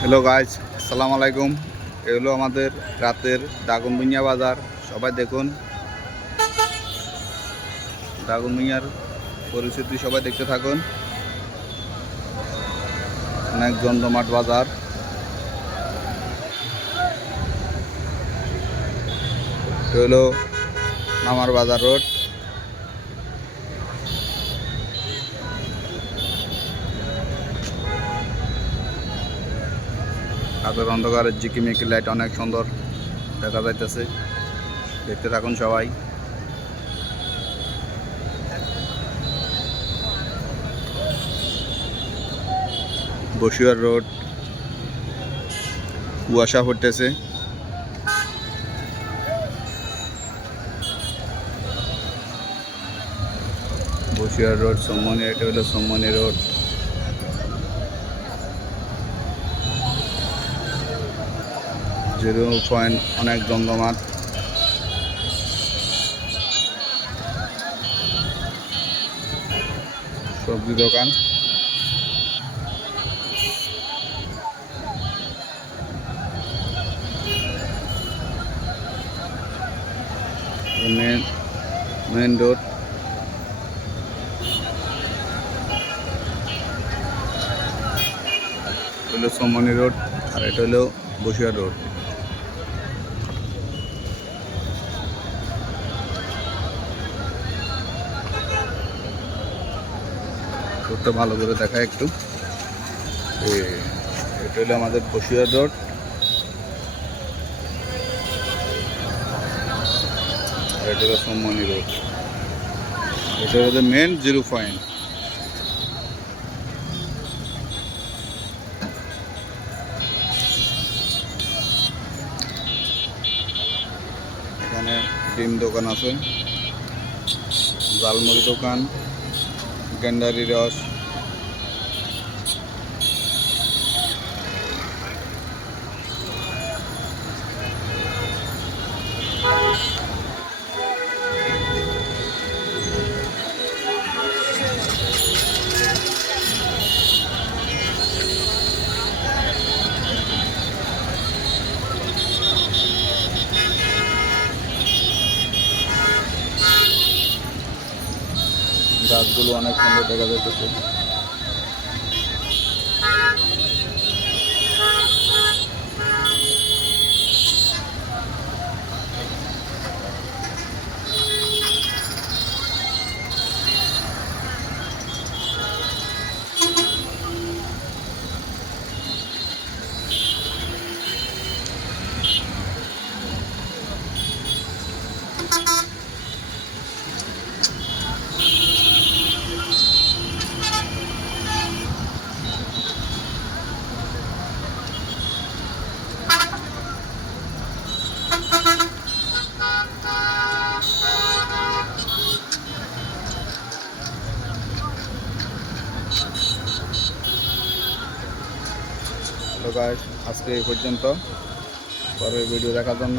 Hello guys আসসালামু আলাইকুম এ হলো আমাদের রাতের দাগনভুঁইয়া বাজার। সবাই দেখুন। দাগনভুঁইয়ার পরিস্থিতি সবাই দেখতে থাকুন। অনেক জমজমাট বাজার। হলো নামার বাজার রোড। রাতের অন্ধকারের ঝিকিমিকি লাইট অনেক সুন্দর দেখা যাইতেছে। দেখতে থাকুন সবাই। বসিয়ার রোড, কুয়াশা পড়তেছে। বসিয়ার রোড সোমনি এটা হলো সোমনি রোড। জিরো পয়েন্ট অনেক জমজমাট সবজি দোকান। Main main road. হলো সোমনি রোড আর এটা হলো বসিয়া রোড। রোডটা ভালো করে দেখা একটু। এটা হলো আমাদের বসিয়ার রোড। এটা হলো সোমমণি রোড। এটা হলো মেন জিরো পয়েন্ট এখানে ডিম দোকান আছে। জালমুড়ি দোকান। গেন্ডারি রস গাছগুলো অনেক সুন্দর দেখা যাইতেছে। তো গাইস আজকে এই পর্যন্ত। পরের ভিডিও দেখার জন্য।